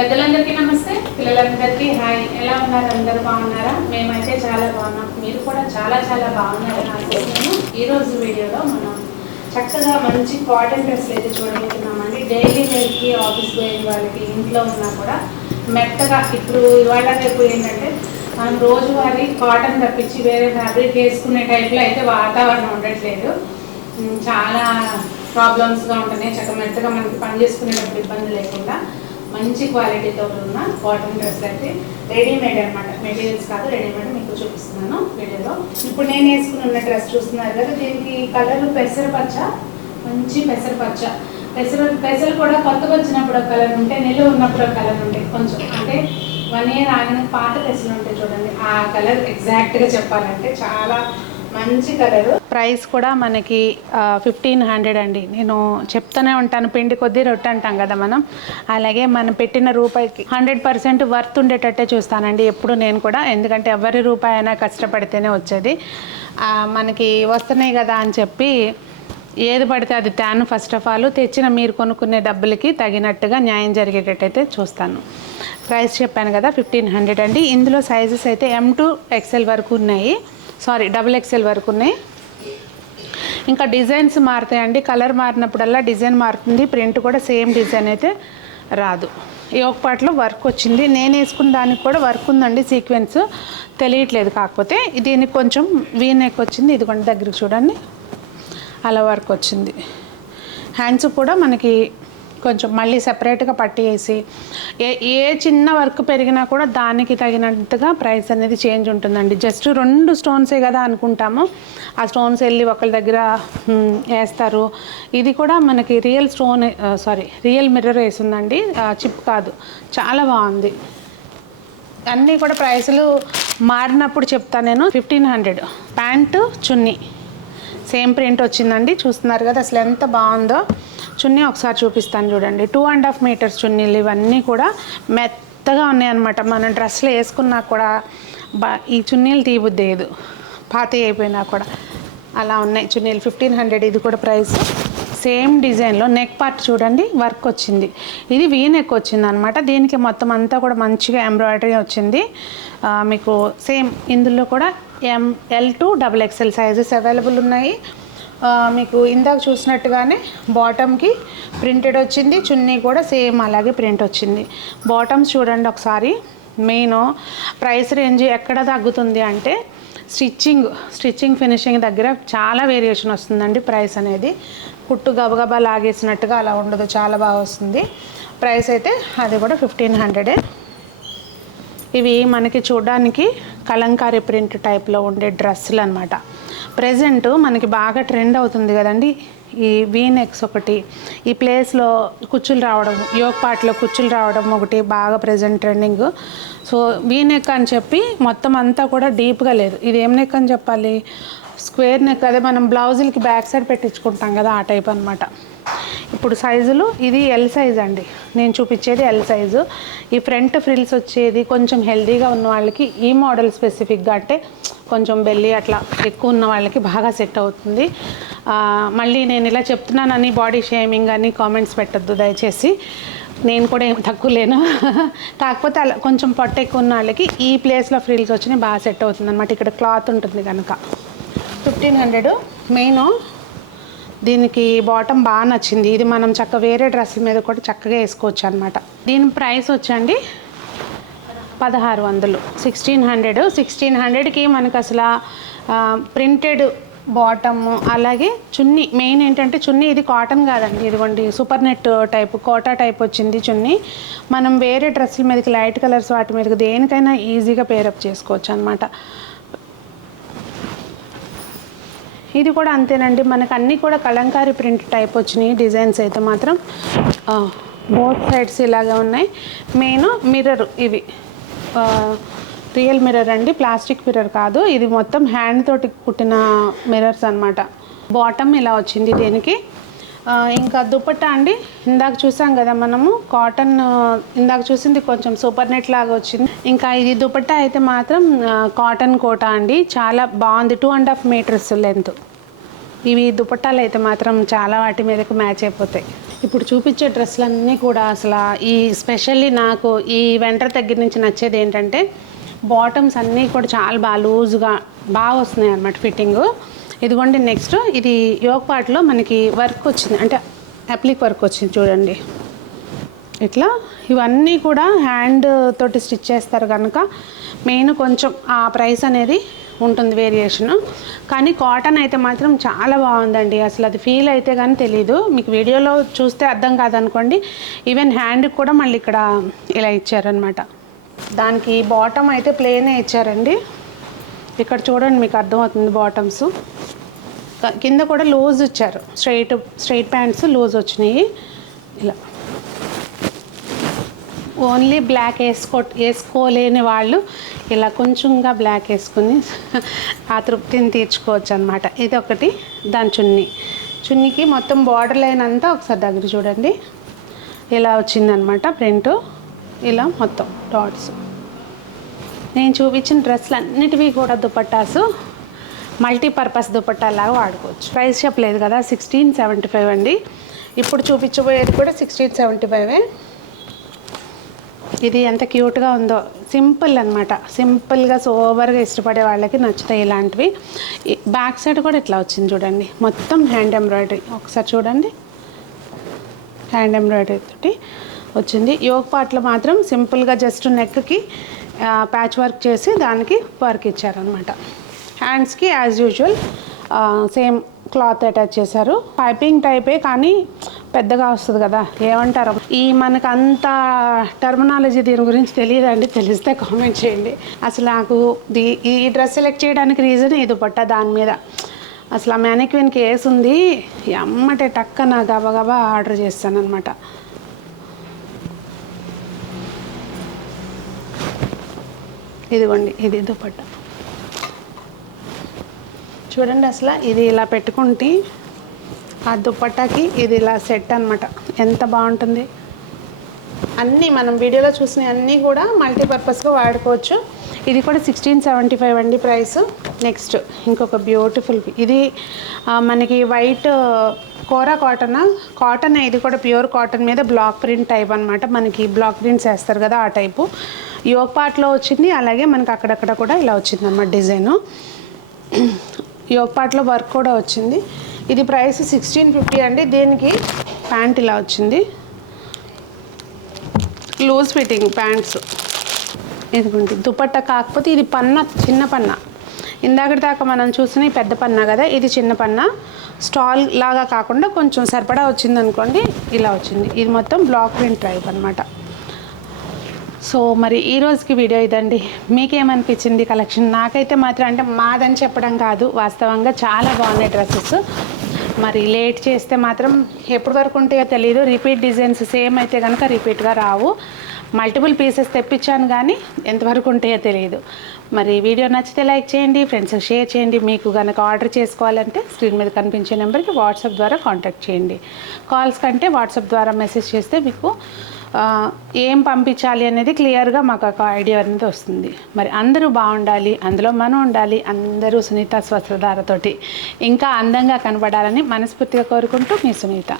పెద్దలందరికీ నమస్తే, పిల్లలందరికీ హాయ్. ఎలా ఉన్నారు? అందరూ బాగున్నారా? మేమైతే చాలా బాగున్నాం. మీరు కూడా చాలా చాలా బాగున్నారని ఆశిస్తున్నాను. ఈరోజు వీడియోలో మనం చక్కగా మంచి కాటన్ డ్రెస్లు అయితే చూడబోతున్నామండి. డైలీ వేర్కి, ఆఫీస్ పోయిన వాళ్ళకి, ఇంట్లో ఉన్నా కూడా మెత్తగా ఇప్పుడు ఇవాళ రేపు ఏంటంటే మనం రోజువారీ కాటన్ తప్పించి వేరే ఫ్యాబ్రిక్ వేసుకునే టైప్లో అయితే వాతావరణం ఉండట్లేదు. చాలా ప్రాబ్లమ్స్గా ఉంటున్నాయి. చక్కగా మెత్తగా మనకి పని చేసుకునేటప్పుడు ఇబ్బంది లేకుండా మంచి క్వాలిటీతో ఉన్న కాటన్ డ్రెస్లు అయితే రెడీమేడ్ అనమాట, మెటీరియల్స్ కాదు, రెడీమేడ్ మీకు చూపిస్తున్నాను వీడియోలో. ఇప్పుడు నేను వేసుకుని ఉన్న డ్రెస్ చూస్తున్నారు కదా, దీనికి కలర్ పెసరపచ్చ, మంచి పెసరపచ్చ. పెసలు కూడా కొత్తగా వచ్చినప్పుడు ఒక కలర్ ఉంటే, నిల్వ ఉన్నప్పుడు ఒక కలర్ ఉంటాయి. కొంచెం అంటే 1 year ఆగిన పాత పెసలు ఉంటాయి చూడండి, ఆ కలర్ ఎగ్జాక్ట్గా చెప్పాలంటే చాలా మంచి కలర్. ప్రైస్ కూడా మనకి 1500 అండి. నేను చెప్తూనే ఉంటాను, పిండి కొద్దీ రొట్టె అంటాం కదా మనం, అలాగే మనం పెట్టిన రూపాయికి 100% వర్త్ ఉండేటట్టే చూస్తానండి ఎప్పుడు నేను కూడా. ఎందుకంటే ఎవరి రూపాయి అయినా కష్టపడితేనే వచ్చేది. మనకి వస్తున్నాయి కదా అని చెప్పి ఏది పడితే అది తేను. ఫస్ట్ ఆఫ్ ఆల్ తెచ్చిన మీరు కొనుక్కునే డబ్బులకి తగినట్టుగా న్యాయం జరిగేటట్టయితే చూస్తాను. ప్రైస్ చెప్పాను కదా 1500 అండి. ఇందులో సైజెస్ అయితే M to XL వరకు ఉన్నాయి, సారీ XXL వరకు ఉన్నాయి. ఇంకా డిజైన్స్ మారుతాయండి, కలర్ మారినప్పుడల్లా డిజైన్ మారుతుంది, ప్రింట్ కూడా సేమ్ డిజైన్ అయితే రాదు. ఈ ఒక పాటలో వర్క్ వచ్చింది, నేను వేసుకున్న దానికి కూడా వర్క్ ఉందండి, సీక్వెన్స్ తెలియట్లేదు. కాకపోతే దీనికి కొంచెం వీ నెక్ వచ్చింది, ఇది కొంచెం దగ్గరికి చూడండి, అలా వర్క్ వచ్చింది. హ్యాండ్స్ కూడా మనకి కొంచెం మళ్ళీ సెపరేట్గా పట్టి వేసి ఏ చిన్న వర్క్ పెరిగినా కూడా దానికి తగినట్టుగా ప్రైస్ అనేది చేంజ్ ఉంటుందండి. జస్ట్ 2 స్టోన్సే కదా అనుకుంటాము, ఆ స్టోన్స్ వెళ్ళి ఒకళ్ళ దగ్గర వేస్తారు. ఇది కూడా మనకి రియల్ స్టోన్, రియల్ మిర్రర్ వేసిందండి, చిప్ కాదు. చాలా బాగుంది. అన్నీ కూడా ప్రైసులు మారినప్పుడు చెప్తాను నేను. 1500. ప్యాంటు చున్నీ సేమ్ ప్రింట్ వచ్చిందండి, చూస్తున్నారు కదా అసలు ఎంత బాగుందో. చున్నీ ఒకసారి చూపిస్తాను చూడండి. 2.5 meters చున్నీలు, ఇవన్నీ కూడా మెత్తగా ఉన్నాయన్నమాట. మన డ్రెస్లో వేసుకున్నా కూడా ఈ చున్నీలు తీయబుద్దేయదు, పాత అయిపోయినా కూడా అలా ఉన్నాయి చున్నీలు. 1500 ఇది కూడా ప్రైస్. సేమ్ డిజైన్లో నెక్ పార్ట్ చూడండి, వర్క్ వచ్చింది. ఇది వీ నెక్ వచ్చింది అనమాట. దీనికి మొత్తం అంతా కూడా మంచిగా ఎంబ్రాయిడరీ వచ్చింది మీకు. సేమ్ ఇందులో కూడా ML to XXL sizes available ఉన్నాయి మీకు. ఇందాక చూసినట్టుగానే బాటమ్కి ప్రింటెడ్ వచ్చింది, చున్నీ కూడా సేమ్ అలాగే ప్రింట్ వచ్చింది. బాటమ్స్ చూడండి ఒకసారి. మెయిన్ ప్రైస్ రేంజ్ ఎక్కడ తగ్గుతుంది అంటే స్టిచ్చింగ్ ఫినిషింగ్ దగ్గర చాలా వేరియేషన్ వస్తుందండి ప్రైస్ అనేది. కుట్టు గబగబా లాగేసినట్టుగా అలా ఉండదు, చాలా బాగా వస్తుంది. ప్రైస్ అయితే అది కూడా 1500. ఇవి మనకి చూడడానికి కలంకారీ ప్రింట్ టైప్లో ఉండే డ్రెస్సులు అనమాట. ప్రజెంట్ మనకి బాగా ట్రెండ్ అవుతుంది కదండి ఈ వీ నెక్స్. ఒకటి ఈ ప్లేస్లో కుచ్చులు రావడం, యోగ్ పార్ట్లో కుచ్చులు రావడం ఒకటి బాగా present trending. So V neck అని చెప్పి మొత్తం అంతా కూడా డీప్గా లేదు. ఇది ఏం నెక్ అని చెప్పాలి, స్క్వేర్ నెక్. అదే మనం బ్లౌజులకి బ్యాక్ సైడ్ పెట్టించుకుంటాం కదా, ఆ టైప్ అనమాట. ఇప్పుడు సైజులు ఇది L సైజ్ అండి, నేను చూపించేది L సైజు. ఈ ఫ్రంట్ ఫ్రిల్స్ వచ్చేది కొంచెం హెల్దీగా ఉన్న వాళ్ళకి ఈ మోడల్ స్పెసిఫిక్గా, అంటే కొంచెం బెల్లి అట్లా ఎక్కువ ఉన్న వాళ్ళకి బాగా సెట్ అవుతుంది. మళ్ళీ నేను ఇలా చెప్తున్నానని బాడీ షేమింగ్ అని కామెంట్స్ పెట్టద్దు దయచేసి, నేను కూడా ఏం తక్కువ లేను. కాకపోతే అలా కొంచెం పొట్ట ఎక్కువ ఉన్న వాళ్ళకి ఈ ప్లేస్లో ఫ్రిల్స్ వచ్చినాయి బాగా సెట్ అవుతుంది అనమాట. ఇక్కడ క్లాత్ ఉంటుంది కనుక 1500. మెయిన్ దీనికి బాటమ్ బాగా నచ్చింది. ఇది మనం వేరే డ్రెస్సుల మీద కూడా చక్కగా వేసుకోవచ్చు అనమాట. దీని ప్రైస్ వచ్చండి 1600. 1600. 1600కి మనకు అసలు ప్రింటెడ్ బాటమ్, అలాగే చున్నీ. మెయిన్ ఏంటంటే చున్నీ ఇది కాటన్ కాదండి, ఇదిగోండి super net type, Kota type వచ్చింది చున్నీ. మనం వేరే డ్రెస్సుల మీదకి లైట్ కలర్స్ వాటి మీదకి దేనికైనా ఈజీగా పేరప్ చేసుకోవచ్చు అనమాట. ఇది కూడా అంతేనండి, మనకు అన్నీ కూడా కలంకారీ ప్రింట్ టైప్ వచ్చినాయి. డిజైన్స్ అయితే మాత్రం బోత్ సైడ్స్ ఇలాగే ఉన్నాయి. మెయిన్ మిర్రర్, ఇవి రియల్ మిర్రర్ అండి, ప్లాస్టిక్ మిర్రర్ కాదు. ఇది మొత్తం హ్యాండ్ తోటి కుట్టిన మిర్రర్స్ అనమాట. బాటమ్ ఇలా వచ్చింది దీనికి. ఇంకా దుపట్టా అండి, ఇందాక చూసాం కదా మనము కాటన్, ఇందాక చూసింది కొంచెం సూపర్ నెట్ లాగా వచ్చింది. ఇంకా ఇది దుపట్టా అయితే మాత్రం కాటన్ కోటా అండి, చాలా బాగుంది. 2.5 meters లెంత్. ఇవి దుపట్టాలు అయితే మాత్రం చాలా వాటి మీదకి మ్యాచ్ అయిపోతాయి. ఇప్పుడు చూపించే డ్రెస్సులన్నీ కూడా అసలు ఈ స్పెషల్లీ నాకు ఈ వెంటర్ దగ్గర నుంచి నచ్చేది ఏంటంటే బాటమ్స్ అన్నీ కూడా చాలా బాగా లూజ్గా బాగా వస్తున్నాయి అన్నమాట ఫిట్టింగు. ఇదిగోండి నెక్స్ట్ ఇది యోక్ పార్ట్లో మనకి వర్క్ వచ్చింది, అంటే అప్లిక్ వర్క్ వచ్చింది చూడండి. ఇట్లా ఇవన్నీ కూడా హ్యాండ్ తోటి స్టిచ్ చేస్తారు కనుక మెయిన్ కొంచెం ఆ ప్రైస్ అనేది ఉంటుంది వేరియేషను. కానీ కాటన్ అయితే మాత్రం చాలా బాగుందండి. అసలు అది ఫీల్ అయితే కానీ తెలీదు, మీకు వీడియోలో చూస్తే అర్థం కాదనుకోండి. ఈవెన్ హ్యాండ్కి కూడా మళ్ళీ ఇక్కడ ఇలా ఇచ్చారనమాట. దానికి బాటమ్ అయితే ప్లేనే ఇచ్చారండి. ఇక్కడ చూడండి మీకు అర్థమవుతుంది బాటమ్స్. కింద కూడా లూజ్ ఇచ్చారు, స్ట్రైట్ ప్యాంట్స్ లూజ్ వచ్చినాయి. ఇలా ఓన్లీ బ్లాక్ వేసుకోలేని వాళ్ళు ఇలా కొంచెంగా బ్లాక్ వేసుకుని ఆ తృప్తిని తీర్చుకోవచ్చు అనమాట. ఇది ఒకటి. దాని చున్నీకి మొత్తం బార్డర్ లైన్ అంతా ఒకసారి దగ్గర చూడండి ఇలా వచ్చిందనమాట ప్రింట్. ఇలా మొత్తం డాట్స్. నేను చూపించిన డ్రెస్సులు అన్నిటివి కూడా దుపట్టాసు మల్టీపర్పస్ దుపట్టాలాగా వాడుకోవచ్చు. ప్రైస్ చెప్పలేదు కదా, 1675 అండి. ఇప్పుడు చూపించబోయేది కూడా 1675. ఇది ఎంత క్యూట్గా ఉందో, సింపుల్ అనమాట. సింపుల్గా సోబర్గా ఇష్టపడే వాళ్ళకి నచ్చుతాయి ఇలాంటివి. బ్యాక్ సైడ్ కూడా ఇట్లా వచ్చింది చూడండి, మొత్తం హ్యాండ్ ఎంబ్రాయిడరీ. ఒకసారి చూడండి, హ్యాండ్ ఎంబ్రాయిడరీ తోటి వచ్చింది. యోక్ పార్ట్లో మాత్రం సింపుల్గా జస్ట్ నెక్కి ప్యాచ్ వర్క్ చేసి దానికి వర్క్ ఇచ్చారనమాట. హ్యాండ్స్కి as usual same cloth attach చేశారు. పైపింగ్ టైపే కానీ పెద్దగా వస్తుంది కదా, ఏమంటారు ఈ మనకు అంత టర్మినాలజీ దీని గురించి తెలియదండి, తెలిస్తే కామెంట్ చేయండి. అసలు నాకు ఈ డ్రెస్ సెలెక్ట్ చేయడానికి రీజన్ ఇది దుపట్టా. దాని మీద అసలు ఆ మ్యానిక్విన్కి వేసి ఉంది, ఎమ్మటే టక్కన గబగబా ఆర్డర్ చేస్తాను అనమాట. ఇదిగోండి ఇది దుపట్టా చూడండి. అసలు ఇది ఇలా పెట్టుకుంటే ఆ దుపట్టాకి ఇది ఇలా సెట్ అనమాట, ఎంత బాగుంటుంది. అన్నీ మనం వీడియోలో చూసిన అన్నీ కూడా మల్టీపర్పస్గా వాడుకోవచ్చు. ఇది కూడా 1675 అండి ప్రైస్. నెక్స్ట్ ఇంకొక బ్యూటిఫుల్, ఇది మనకి వైట్ కోరా కాటన్. ఇది కూడా ప్యూర్ కాటన్ మీద బ్లాక్ ప్రింట్ టైప్ అనమాట. మనకి బ్లాక్ ప్రింట్స్ వేస్తారు కదా ఆ టైపు. యోక్ పార్ట్లో వచ్చింది, అలాగే మనకి అక్కడక్కడ కూడా ఇలా వచ్చింది అన్నమాట డిజైను. యోక్ పార్ట్లో వర్క్ కూడా వచ్చింది. ఇది ప్రైస్ 1650 అండి. దీనికి ప్యాంట్ ఇలా వచ్చింది, లూజ్ ఫిట్టింగ్ ప్యాంట్స్. ఇదిగోండి దుపట్టా, కాకపోతే ఇది పన్నా చిన్న పన్నా. ఇందాకటి దాకా మనం చూసిన పెద్ద పన్నా కదా, ఇది చిన్న పన్నా. స్టాల్ లాగా కాకుండా కొంచెం సరిపడా వచ్చింది అనుకోండి, ఇలా వచ్చింది. ఇది మొత్తం బ్లాక్ ప్రింట్ టైప్ అనమాట. సో మరి ఈ రోజుకి వీడియో ఇదండి. మీకేమనిపించింది కలెక్షన్? నాకైతే మాత్రం, అంటే మాదని చెప్పడం కాదు, వాస్తవంగా చాలా బాగున్నాయి డ్రెస్సెస్. మరి లేట్ చేస్తే మాత్రం ఎప్పటి వరకు ఉంటాయో తెలియదు. రిపీట్ డిజైన్స్ సేమ్ అయితే కనుక రిపీట్గా రావు. మల్టిపుల్ పీసెస్ తెప్పించాను కానీ ఎంతవరకు ఉంటాయో తెలియదు. మరి వీడియో నచ్చితే లైక్ చేయండి, ఫ్రెండ్స్కి షేర్ చేయండి. మీకు కనుక ఆర్డర్ చేసుకోవాలంటే స్క్రీన్ మీద కనిపించే నెంబర్కి వాట్సాప్ ద్వారా కాంటాక్ట్ చేయండి. కాల్స్ కంటే వాట్సాప్ ద్వారా మెసేజ్ చేస్తే మీకు ఏం పంపించాలి అనేది క్లియర్గా మాకు ఒక ఐడియా అనేది వస్తుంది. మరి అందరూ బాగుండాలి, అందులో మనం ఉండాలి. అందరూ సునీత వస్త్రధారతోటి ఇంకా అందంగా కనబడాలని మనస్ఫూర్తిగా కోరుకుంటూ మీ సునీత.